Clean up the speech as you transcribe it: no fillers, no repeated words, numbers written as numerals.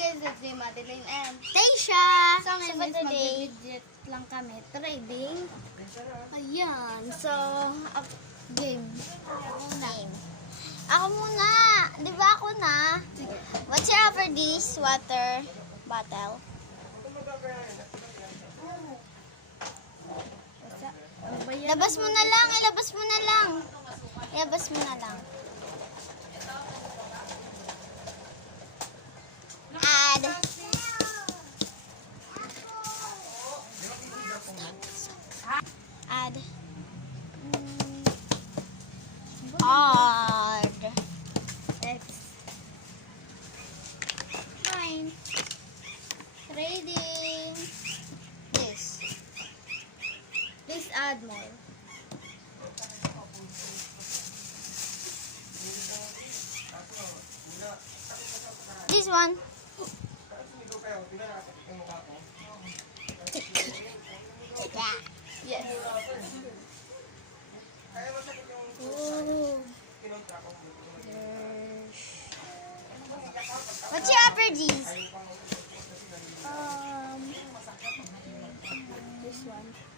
guys, it's me, Madeline, and Taysha! so ngayon So, guys, today, mag-legit lang kami, trading. Ayan, so, game. game. Ako muna. Di ba ako na? What's your offer this water bottle? Ano ba yan? Labas mo na lang. Ilabas mo na lang. Ilabas mo na lang. Add. Add. Add. X. Fine. Trading. This. Please add more. This one. Yeah. Yes. Oh. What's your offer these? This one.